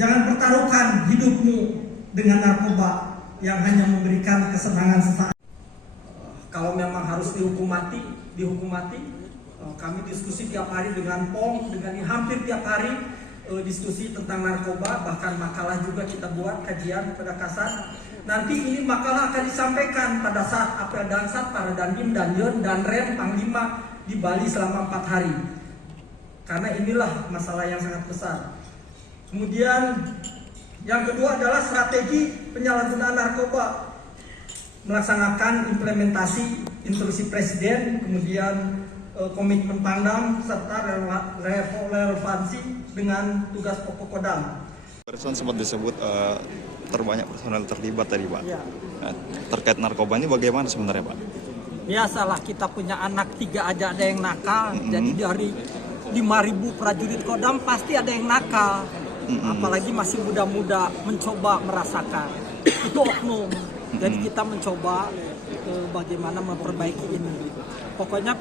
Jangan pertaruhkan hidupmu dengan narkoba yang hanya memberikan kesenangan sesaat. Kalau memang harus dihukum mati. Kami diskusi tiap hari dengan POM, hampir tiap hari diskusi tentang narkoba, bahkan makalah juga kita buat kajian pada kasar. Nanti ini makalah akan disampaikan pada saat Apel Dansat, para Dandim, Danjon, Danrem, Panglima di Bali selama 4 hari. Karena inilah masalah yang sangat besar. Kemudian yang kedua adalah strategi penyalahgunaan narkoba. Melaksanakan implementasi instruksi Presiden, kemudian komitmen Pangdam, serta relevansi dengan tugas pokok Kodam. Barusan sempat disebut terbanyak personel terlibat tadi Pak. Ya. Nah, terkait narkoba ini bagaimana sebenarnya Pak? Biasalah kita punya anak 3 aja ada yang nakal. Jadi dari 5.000 prajurit Kodam pasti ada yang nakal. Apalagi masih muda-muda mencoba merasakan. Itu oknum. Jadi kita mencoba bagaimana memperbaiki ini. Pokoknya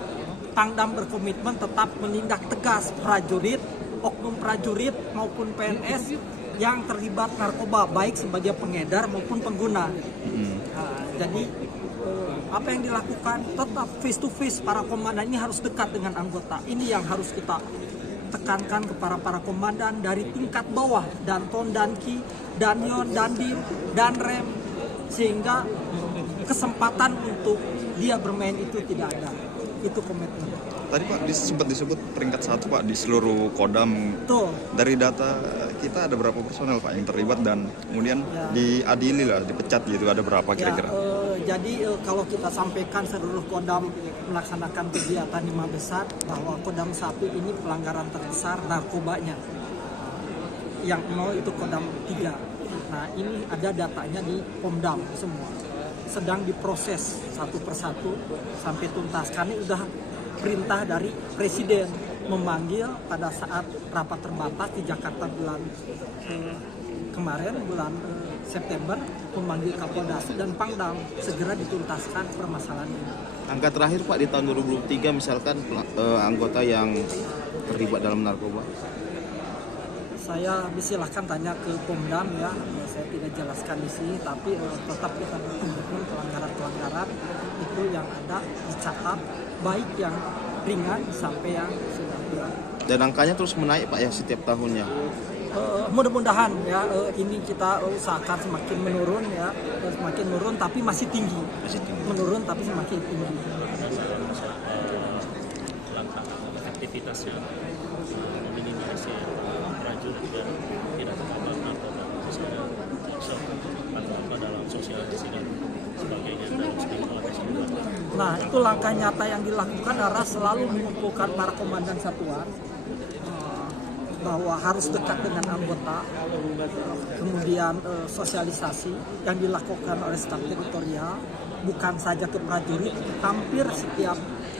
Pangdam berkomitmen tetap menindak tegas prajurit, oknum prajurit maupun PNS yang terlibat narkoba, baik sebagai pengedar maupun pengguna. Jadi apa yang dilakukan tetap face to face, para komandan ini harus dekat dengan anggota. Ini yang harus kita tekankan kepada para komandan dari tingkat bawah, Danton, Danki, Danyon, Dandim, Danrem, sehingga kesempatan untuk dia bermain itu tidak ada. Itu komitmen. Tadi Pak sempat disebut peringkat 1 Pak di seluruh Kodam. Tuh. Dari data kita ada berapa personel Pak yang terlibat dan kemudian diadili lah, dipecat gitu, ada berapa kira-kira? Jadi kalau kita sampaikan seluruh Kodam melaksanakan kegiatan 5 besar, bahwa Kodam 1 ini pelanggaran terbesar narkobanya. Yang 0 itu Kodam 3. Nah ini ada datanya di Pomdam semua. Sedang diproses satu persatu sampai tuntas. Karena udah perintah dari Presiden memanggil pada saat rapat terbatas di Jakarta bulan kemarin, bulan September, memanggil Kapolda dan Pangdam segera dituntaskan permasalahan ini. Angka terakhir Pak di tahun 2023 misalkan anggota yang terlibat dalam narkoba. Saya silahkan tanya ke Pomdam ya, saya tidak jelaskan di sini, tapi tetap kita berkomitmen pelanggaran-pelanggaran itu yang ada dicatat, baik yang ringan sampai yang sudah berat. Dan angkanya terus menaik Pak ya setiap tahunnya. Mudah-mudahan ya ini kita usahakan semakin menurun ya, semakin menurun tapi masih tinggi. Menurun tapi semakin tinggi. Langkah efektivitasnya meminimalisasi prajurit dan tidak terlibat narkoba, misalnya workshop atau apa dalam sosialisasi dan sebagainya dalam spiritualisasi juga. Nah itu langkah nyata yang dilakukan adalah selalu mengumpulkan para komandan satuan, bahwa harus dekat dengan anggota, kemudian sosialisasi yang dilakukan oleh staf teritorial, bukan saja ke prajurit, hampir setiap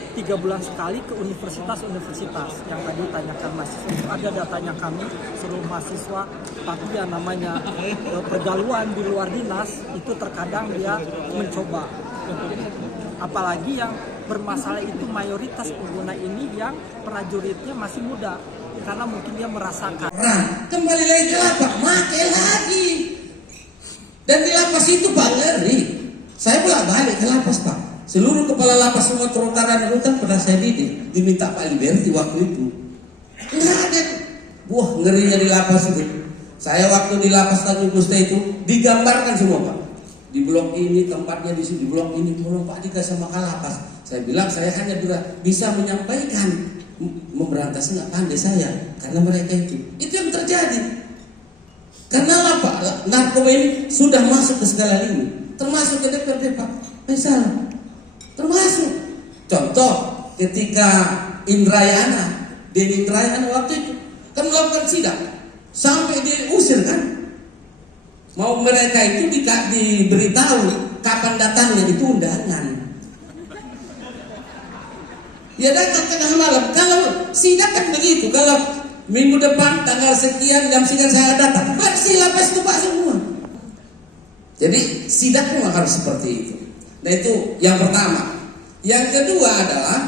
3 bulan sekali ke universitas-universitas yang tadi tanyakan mahasiswa. Ada datanya kami seluruh mahasiswa, tapi yang namanya pergaulan di luar dinas itu terkadang dia mencoba. Apalagi yang bermasalah itu mayoritas pengguna ini yang prajuritnya masih muda, karena mungkin dia merasakan. Kembali lagi ke lapas, makai lagi. Dan di lapas itu Pak ngeri. Saya bolak-balik ke lapas Pak. Seluruh kepala lapas Sumatera Utara dan Rutan pernah saya diminta Pak Liberty waktu itu. Nggak ada. Wah ngerinya di lapas itu. Saya waktu di lapas Tanjung Gusta itu digambarkan semua Pak. Di blok ini tempatnya di sini, di blok ini, tolong Pak dikasih sama lapas. Saya bilang saya hanya bisa menyampaikan, memberantas nggak pandai saya, karena mereka itu yang terjadi. Karena apa? Narkoba ini sudah masuk ke segala lini, termasuk ke DPRD Pak Faisal. Termasuk contoh ketika Denny Indrayana waktu itu kan melakukan sidak sampai diusir kan. Mau mereka itu diberitahu kapan datangnya itu undangan. Ya datang tengah malam. Kalau sidak kan begitu. Kalau minggu depan tanggal sekian jam sekian saya datang, bersih lapas itu Pak semua. Jadi sidak memang harus seperti itu. Nah itu yang pertama. Yang kedua adalah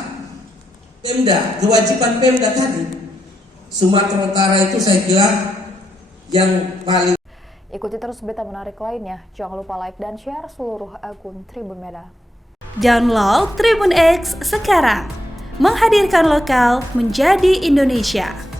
Pemda, kewajiban Pemda tadi. Sumatera Utara itu saya kira yang paling. Ikuti terus berita menarik lainnya. Jangan lupa like dan share seluruh akun Tribun Medan. Download Tribun X sekarang. Menghadirkan lokal menjadi Indonesia.